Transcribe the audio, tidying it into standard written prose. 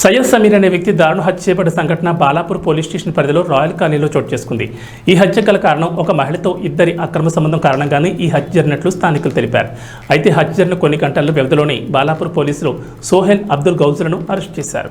సయ్యద్ సమీర్ అనే వ్యక్తి దారుణ హత్య చేపట్టిన సంఘటన బాలాపూర్ పోలీస్ స్టేషన్ పరిధిలో రాయల్ కాలనీలో చోటు చేసుకుంది. ఈ హత్య గల కారణం ఒక మహిళతో ఇద్దరి అక్రమ సంబంధం కారణంగానే ఈ హత్య జరిగినట్లు స్థానికులు తెలిపారు. అయితే హత్య జరిగిన కొన్ని గంటల వ్యవధిలోనే బాలాపూర్ పోలీసులు సోహెల్ అబ్దుల్ గౌజ్లను అరెస్ట్ చేశారు.